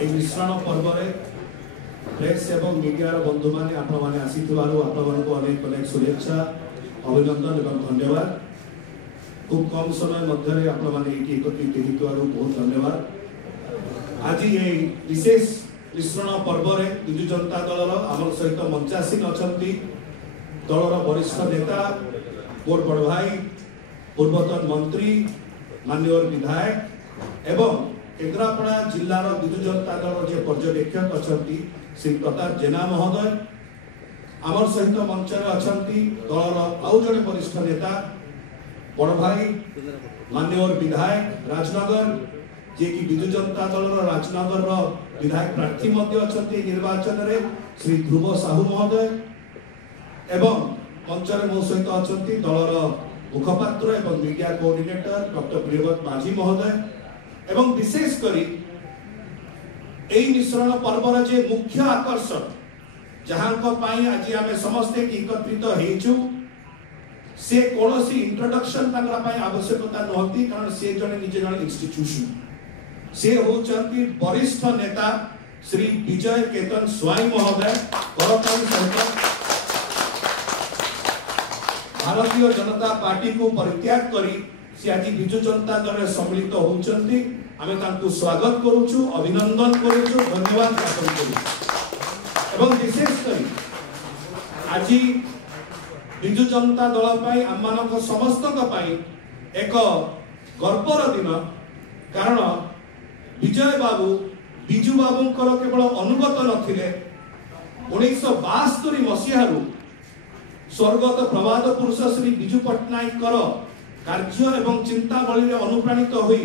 मिश्रण पर्व प्रेस एवं मीडिया बंधु मैंने अनेक अनेक शुभेच्छा अभिनंदन एवं धन्यवाद। खूब कम समय मध्य एकत्रित बहुत धन्यवाद। आज ये विशेष मिश्रण पर्व विजु जनता दल आम सहित मंचासीन अच्छा दलर वरिष्ठ नेता मोर बड़ भाई पूर्वतन मंत्री माननीय विधायक एवं केन्द्रापड़ा जिलार विजु जनता दल जे पर्यवेक्षक अच्छा श्री प्रताप जेना महोदय आमर सहित मंच अच्छा दलर आउ जड़े वरिष्ठ नेता बड़ भाई माननीय विधायक राजनगर जे कि विजु जनता दल राजनगर विधायक प्रार्थी अच्छा निर्वाचन में श्री ध्रुव साहू महोदय एवं मंचर मो सहित अच्छा दलर मुखपात्र एवं मीडिया कोऑर्डिनेटर डॉक्टर प्रियव्रत माझी महोदय एवं विशेष करी मिश्रण पर्वर जे मुख्य आकर्षण जहां आज आम समस्ते एकत्रित होइछु से कौन सी इंट्रोडक्शन आवश्यकता नहती कारण से जने निजे जने इंस्टीट्यूशन से होचंती वरिष्ठ नेता श्री विजय केतन स्वाई महोदय भारतीय जनता पार्टी को परित्याग करी से आज विजु जनता दल सम्मिलित होचंती आमे तांको स्वागत करूछु अभिनंदन करूछु धन्यवाद ज्ञापन करूछु एवं विशेष करी आज विजु जनता दल पाई आम समस्त एक गर्वर दिन कारण विजय बाबू विजु बाबूंकर केवल अनुगत नथिले 1972 मसीहा स्वर्गत प्रवाद पुरुष श्री विजु पट्टनायक कार्य एवं चिंतावली अनुप्राणित हुई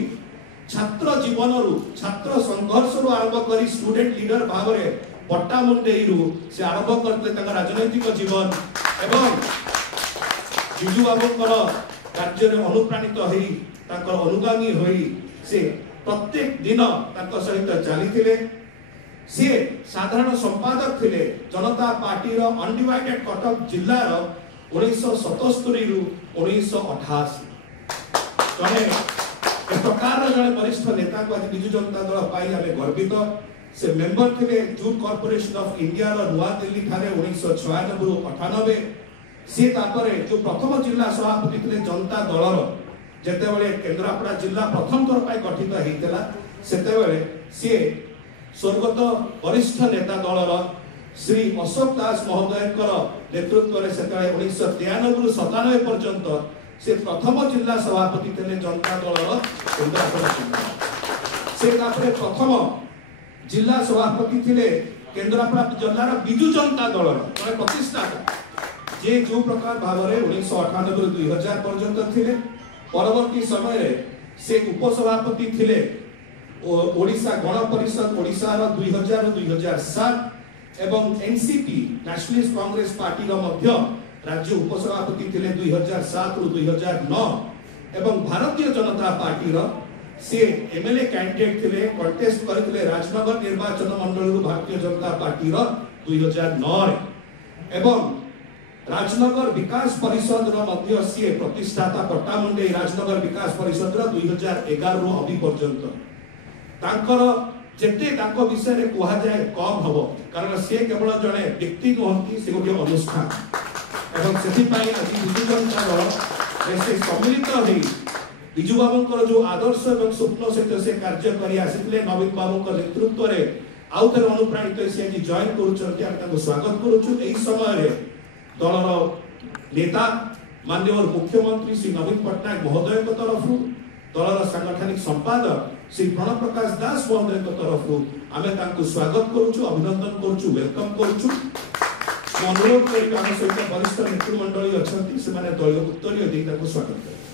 छात्र जीवन छात्र संघर्ष आरंभ कर स्टूडेंट लीडर भाव में पट्टामुंडेई से आरंभ करते राजनैतिक जीवन एवं विजु बाबूंकर कार्य अनुप्राणित होई अनुगामी होई से प्रत्येक दिन सहित चली सी साधारण संपादक थिले जनता पार्टी अनडिवाइडेड कटक जिलार 1977 रु 1988 जने एक प्रकार जने वरिष्ठ नेता को आज विजु जनता दल पाई आमे गर्वित से मेंबर थिले जूट कॉर्पोरेशन ऑफ इंडिया रो नुआ दिल्ली थाने 1996 रु 98 सी तापरे जो प्रथम जिला सभापति थिले जनता दलर जेते बेले केन्द्रापड़ा जिला प्रथम थर पाई गठित हेइतला सेते बेले सी स्वर्गत वरिष्ठ नेता दलर श्री अशोक दास महोदय नेतृत्व में 1993 रु 97 पर्यंत से प्रथम जिला सभापति थे जनता दलर केन्द्रापड़ा जिला से प्रथम जिला सभापति थे केन्द्रापड़ा जिलार विजु जनता दलर प्रतिष्ठाता जे जो प्रकार भाव में 1998 रु 2000 पर्यंत थे परवर्ती समय से उपसभापति थे ओडिशा गण परिषद ओडिशा 2000 रु 2007 एवं एनसीपी नेशनलिस्ट कांग्रेस पार्टी मध्य राज्य उपसभापति थे 2007 रु 2009 एवं भारतीय जनता पार्टी से एमएलए कैंडिडेट थे कंटेस्ट करते राजनगर निर्वाचन मंडल भारतीय जनता पार्टी 2009 एवं राजनगर विकास परिषद मध्य सी प्रतिष्ठाता पट्टामुंडे राजनगर विकास परिषद 2011 रु अभी पर्यंत तांकर जेते तांको विषय रे कहा जाए कम हबो कारण से केवल जने व्यक्ति नहंती से गोटे अनुष्ठान एवं सेति पई आज विजु जनता दल ऐसे सम्मिलित होई विजु बाबूंकर जो आदर्श एवं स्वप्न सहित से कार्य करी आसितले नवीन बाबूंकर नेतृत्व रे आउ थर अनुप्राणित से आज जॉइन करूछंती आ ताको स्वागत करूछु एई समय रे दलर नेता माननीय मुख्यमंत्री श्री नवीन पट्टनायक महोदय तरफ दलर सांगठनिक संपादक श्री प्रणव प्रकाश दास महोदय तरफ आमे तांको स्वागत करूछु अभिनंदन करूछु वेलकम करूछु अनुरोध करी आम सहित वरिष्ठ नेतृमंडली अछंती से माने दलीय उत्तरीय दे तांको स्वागत करूछु।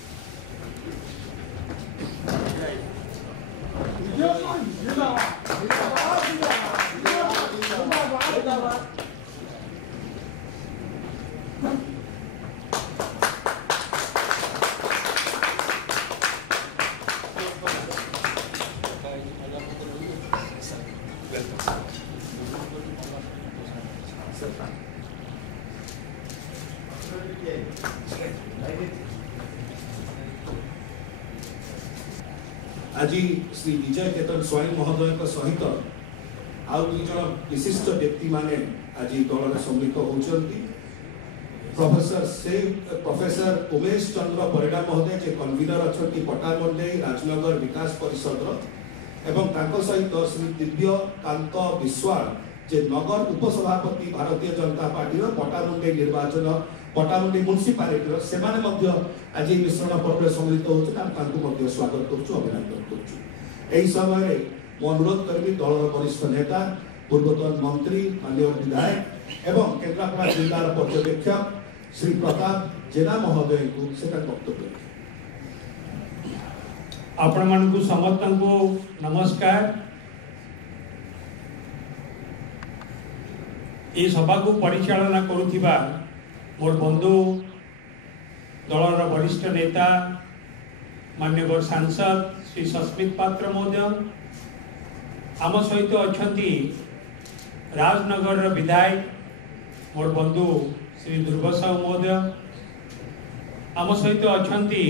आज श्री विजय केतन स्वाई महोदय सहित आउ दुई जन विशिष्ट व्यक्ति माने आज दल सम्मिलित होती प्रोफेसर उमेश चंद्र परिडा महोदय जे कन्वीनर अच्छा पटामंडई राजनगर विकास परिषद एवं सहित श्री दिव्य कांत विश्वाल जे नगर उपसभापति भारतीय जनता पार्टी पटामुंडई निर्वाचन पटामुंडई म्युनिसिपालिटी से आज मिश्रण पर्व सम्मिलित होती स्वागत करुँ अभिनंदन करुँ। समय मो अनुरोध करी दल वरिष्ठ नेता पूर्वतन मंत्री माननीय विधायक एवं केन्द्रापड़ा जिलार पर्यवेक्षक श्री प्रताप जेना महोदय को वक्तव्य आपण मानकु समस्त को नमस्कार। ये सभा को परिचालना करुथिबा मोर बंधु दलर वरिष्ठ नेता माननीय सांसद श्री सस्मित पात्र महोदय आम सहित अछंती राजनगर विधायक मोर बंधु श्री ध्रुव साहू महोदय आम सहित अछंती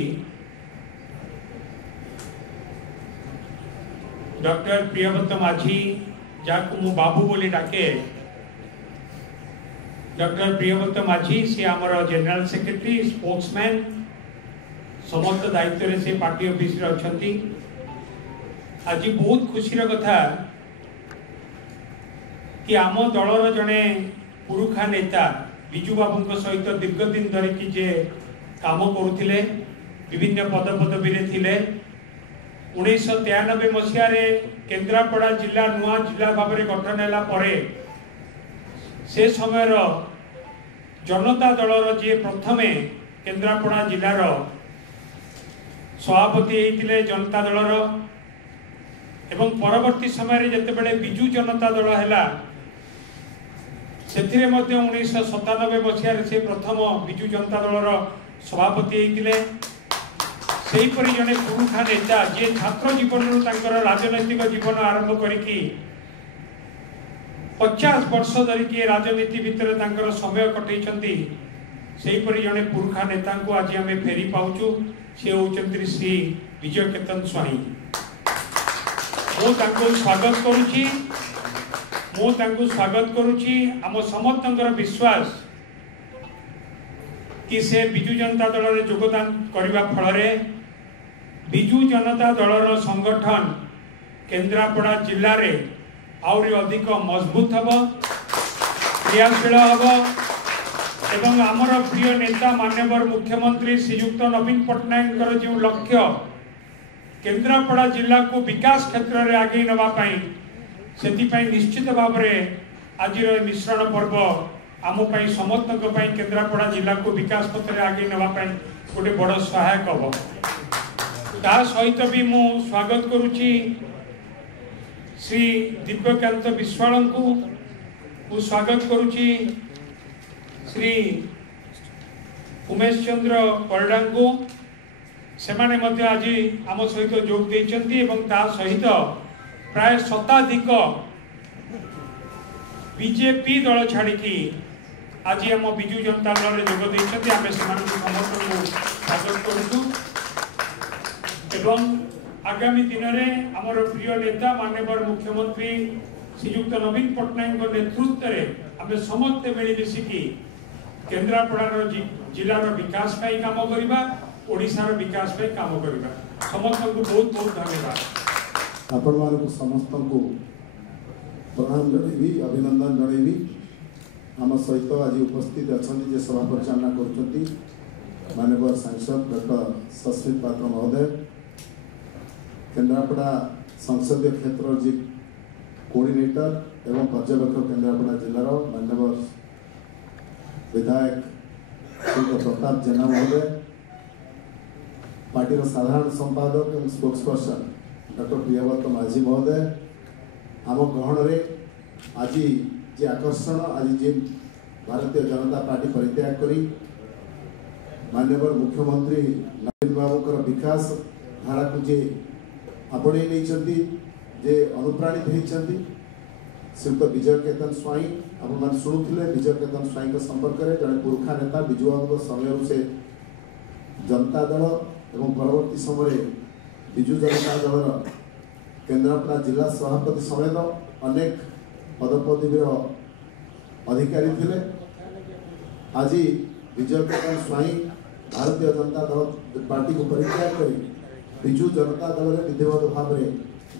डॉक्टर प्रियव्रत माझी जाकु मु बाबू बोली डाके डॉक्टर प्रियव्रत माझी सी आमर जनरल सेक्रेटरी स्पोक्समैन समस्त दायित्व रे से पार्टी ऑफिस रे अछंती। आज बहुत खुशी कथा कि आम दलर जड़े पुरुखा नेता विजु बाबू सहित दीर्घ दिन धरिकी जे काम करुथिले विभिन्न पद पदवी थिले 1993 मसीह केन्द्रापड़ा जिला नुआ जिला भाव में गठन है परे से समय जनता दलर जी प्रथमे केन्द्रापड़ा जिलार सभापति होते जनता दलर एवं परवर्ती समय जितेबाला विजु जनता दल है से 1997 मसीह से प्रथम विजु जनता दलर सभापति होते सेहीपरि जड़े पुरुखा नेता जे छात्र जीवन राजनैतिक जीवन आरंभ करिकी 50 वर्ष धरिकी राजनीति भितर समय कटैछंती सेहीपरि जड़े पुरुखा नेता को आज आम फेरी पाउचु से होचंती श्री विजय केतन स्वाई। मु स्वागत करुची आम समस्तंकर विश्वास कि से विजु जनता दल रे योगदान करने फल विजु जनता दलर संगठन केन्द्रापड़ा जिले में आउरी अधिक मजबूत हब क्रियाशील हब एवं आमर प्रिय नेता माननीय मुख्यमंत्री श्रीयुक्त नवीन पट्टनायक जो लक्ष्य केन्द्रापड़ा जिला को विकास क्षेत्र में आगे नापी से निश्चित भाव में आज मिश्रण पर्व आम समस्त केन्द्रापड़ा जिला को विकास पथ में आगे नापी गोटे बड़ सहायक हम ता सहित भी मु स्वागत करुची श्री दिव्यकांत विश्वाल को स्वागत करुची श्री उमेश चंद्र परिडा को सेमाने मध्य आज आम सहित जोग देइछंती एवं ता सहित प्राय शताधिक बीजेपी दल छाड़ी आज आम विजु जनता दल में जोग देइछंती आमे सेमानकु समस्त को स्वागत करूछु एवं आगामी दिन में आमर प्रिय नेता माननीय मुख्यमंत्री श्रीयुक्त नवीन पट्टनायक नेतृत्व में आम समस्ते मिलमिशिकी केन्द्रापड़ार जिलार विकास काम करवा ओडिशार विकास काम करवा समस्त को बहुत बहुत धन्यवाद। आपण मानक समस्त को प्रणाम जनइबी अभिनंदन जनइबी आम सहित आज उपस्थित अच्छा सभा परिचालना कर माननीय सांसद डॉक्टर सस्मित पात्र महोदय केन्द्रापड़ा संसदीय क्षेत्र जी कोऑर्डिनेटर एवं पर्यवेक्षक केन्द्रापड़ा जिलार माननीय विधायक श्री प्रताप जेना महोदय पार्टी साधारण संपादक और स्पोक्स पर्सन डॉक्टर प्रियव्रत माझी महोदय आम ग्रहण में आज जे आकर्षण आज जे भारतीय जनता पार्टी परित्याग करी माननीय मुख्यमंत्री नवीन बाबूकर विकास धारा को जे आपणे नहीं जे अनुप्राणित होती श्रीयुक्त विजय केतन स्वाई आप शुणुले विजय केतन स्वाई संपर्क में जड़े पुरुखा नेता विजु बाबू समय से जनता दल एवं परवर्ती समय विजु जनता दल केन्द्रापड़ा जिला सभापति समेत अनेक पदपदवीर अधिकारी थे। आज विजय प्रकाश स्वाई भारतीय जनता दल पार्टी को परित्याग कर विजु जनता दल में विधिवत भाव में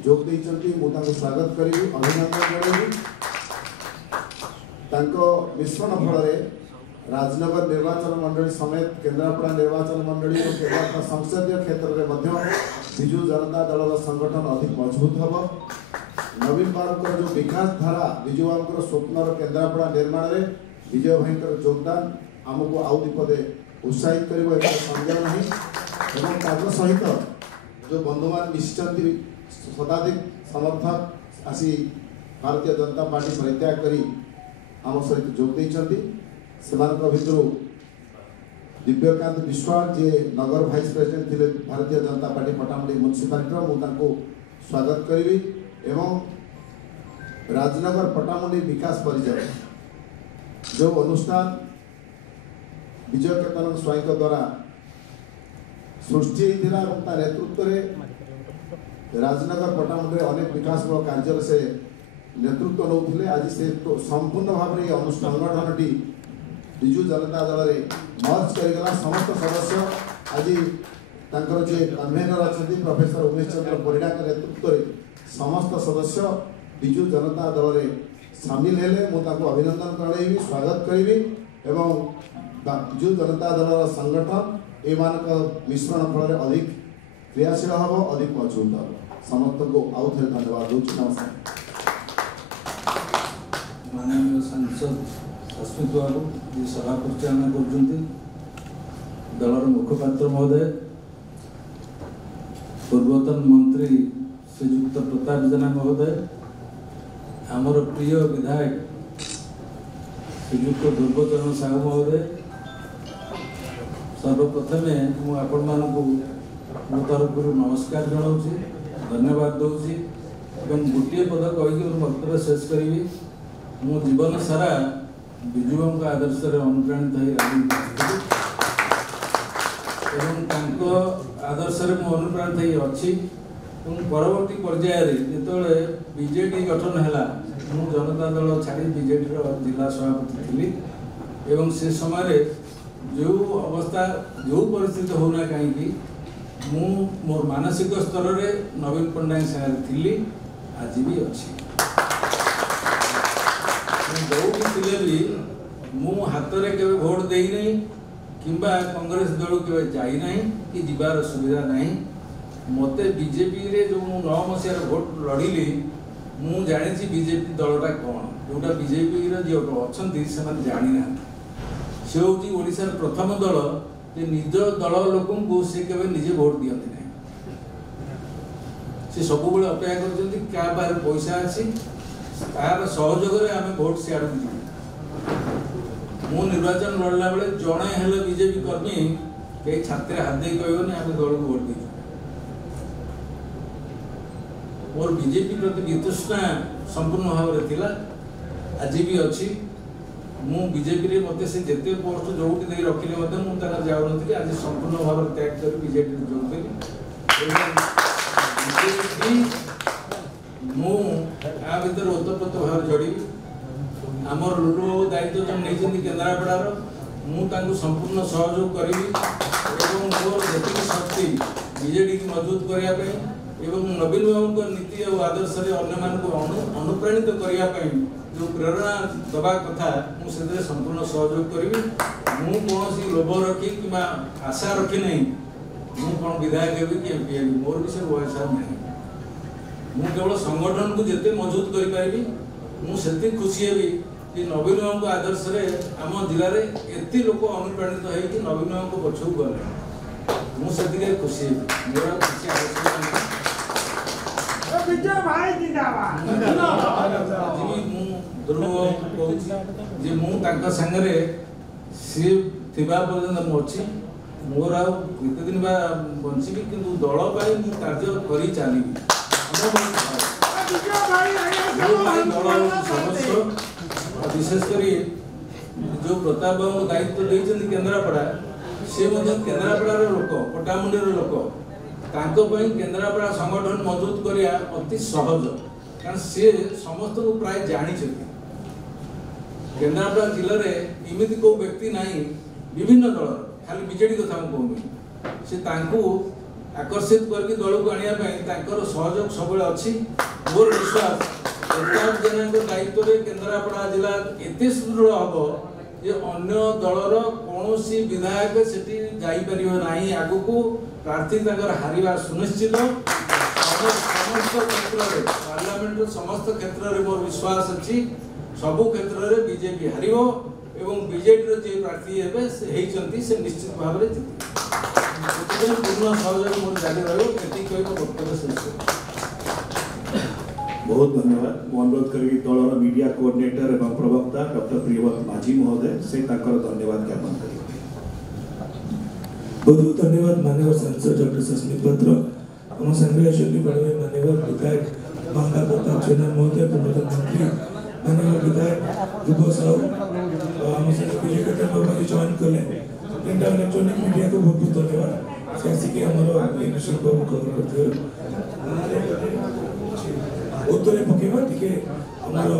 जोग देइचंती। मुझे स्वागत करी अभिनंदन जणाइबी। मिश्रण फल राजनगर निर्वाचन मंडली समेत केन्द्रापड़ा निर्वाचन मंडली और केन्द्रापड़ा संसदीय क्षेत्र में विजु जनता दल संगठन अधिक मजबूत हम। नवीन बाबू जो विकास धारा विजु बाबू स्वप्नर केन्द्रापड़ा निर्माण में विजय भाई योगदान आमको आउ दीपदे उत्साहित कर संदेह ना सहित जो बंधु मान मिशिंट शताधिक समर्थक आसी भारतीय जनता पार्टी परित्याग कर आम सहित जोग देइचंती। सेमानक भितरु दिव्यकांत विश्वास जे नगर भाइस प्रेसिडेंट थे भारतीय जनता पार्टी पटामुंडी म्युनिसिपालिटी मुझे स्वागत करी एवं राजनगर पटामुंडी विकास परिचय जो अनुष्ठान विजय केतन स्वाई द्वारा सृष्टि होता नेतृत्व में राजनगर पटामुंडी अनेक विकासमूलक कार्य से नेतृत्व नौते। आज से तो संपूर्ण भाव में संगठन विजु जनता दल में मर्ज करगला। समस्त सदस्य आज जे कन्वेनर अच्छा प्रोफेसर उमेश चंद्र परिडा के नेतृत्व में समस्त सदस्य विजु जनता दल में सामिल हेले। मुझे अभिनंदन करबी स्वागत करी एवं विजु जनता दल संगठन एमानक मिश्रण फल अधिक क्रियाशील हम अधिक मजबूत हम। समस्त को आउ थे धन्यवाद दूसरी। नमस्कार। माननीय सांसद अस्मित बाबू जी सभा परिचालना कर दलर मुखपात्र महोदय पूर्वतन मंत्री श्रीयुक्त प्रताप जेना महोदय आमर प्रिय विधायक श्रीयुक्त दुर्गचरण साहू महोदय सर्वप्रथम मु आपण मानकु मो तरफ नमस्कार जनाऊँगी धन्यवाद दूसरी एवं गोटे पद कहीकि वक्तव्य शेष करी। मो जीवन सारा विजुओं का आदर्श अनुप्राणित हो आदर्श अनुप्राणित अच्छी। परवर्ती पर्यायर जिते बीजेडी गठन है मु जनता दल छाड़ी बीजेडी जिला सभापति थी एवं से समय जो अवस्था जो परिस्थिति होना कहीं मोर मानसिक स्तर में नवीन पट्टनायक सागर थी आज भी अच्छी। जो भी मु हाथ में केवे भोट देना कि कांग्रेस दल के जाना कि जीवार सुविधा ना। मत बीजेपी रे जो 9 मसीह भोट लड़िली मु जानी बीजेपी दलटा कौन जोटा बीजेपी जो अच्छा से जानी ना। से हूँ ओडिशार प्रथम दल जे निज दल लोक से केवे निजे भोट दियंती ना। से सब बेले अपेक्षा कर क्या बाहर पैसा अच्छी तार सहयोग में आम भोट सियाड़ जी। मु निर्वाचन लड़ला बेले जड़े हेले बीजेपी कर्मी कई छात्र हाथ दे कहबनी आम दल को भोट दी। मोर बीजेपी प्रति वितृष्णा संपूर्ण भाव में थिला आज भी अच्छी। मु बीजेपी रे मते से जेते पोस्ट जोटी दे रखिले मते मु ताका जाउ नथि। आज संपूर्ण भाव में त्याग कर बीजेपी रे जोग देली। मु आ भीतर ओतप्रोत भाव जोड़ी आमर लुलु दायित्व जो नहीं केन्द्रापड़ार मुझे संपूर्ण सहयोग करी मोर जी शक्ति बीजेडी की मजबूत करने नवीन बाबू नीति और आदर्श अन्य अनुप्राणित करने जो प्रेरणा दबा कथा मुझे संपूर्ण सहयोग करी। कौन लोभ रखी कि आशा रखी नहीं मुझे कौन विधायक हेबी कि एमपी हेबी मोर भी से बयस नहीं। मु केवल संगठन को जिते मजबूत करी मुझे खुशी हेबी कि नवीन बाबू आदर्श आम जिले में एत लोक अनुप्राणित होगी नवीन बाबू पछू गले मुझे खुशी हेबी। मोर किसी आवश्यकता ध्रुव सांगे सी थी पर्यटन मुझे मोर आते दिन बची कि दल कार्य कर चली विशेषकर जो प्रताप बाबू दायित्व देते केन्द्रापड़ा सी केन्द्रापड़ार लोक पटामुंडीर लोक केन्द्रापड़ा संगठन मजबूत करने अति सहज कारण सी समस्त को प्राय जानी केन्द्रापड़ा जिले में इमिति को व्यक्ति नहीं विभिन्न दल खाली बीजेडी कथा कहूँ से आकर्षित करके दल को आने सहयोग सब अच्छी मोर विश्वास प्रताप जेना दायित्व में केन्द्रापड़ा जिला एत सुदृढ़ हम जे अन्य दलर कौन विधायक सेठी जापर ना आगु प्रार्थी हारिबा सुनिश्चित समस्त क्षेत्र में पार्लियामेंट समस्त क्षेत्र में मोर विश्वास अच्छी सबु क्षेत्र में बीजेपी हार एवं बीजेडी जे प्रार्थी हे से निश्चित भाव में जीते पूर्ण सहयोग मोर जारी रही वक्तव्य शेष। बहुत धन्यवाद। मु अनुरोध करी दलर मीडिया कोऑर्डिनेटर एवं प्रवक्ता डॉक्टर प्रियव्रत माझी महोदय से धन्यवाद ज्ञापन करेंगे। बहुत बहुत धन्यवाद माननीय सांसद डॉक्टर सस्मित पात्र हम संग्रह बड़े माननीय विधायक महंगा प्रताप जेना महोदय पूर्वतन मंत्री माननीय विधायक ध्रुव साहू हम बीजेपी जॉइन कले इलेक्ट्रॉनिक मीडिया को बहुत बहुत धन्यवाद से आसिक विषय को कवर करते उत्तर पकेवा टे कैमरा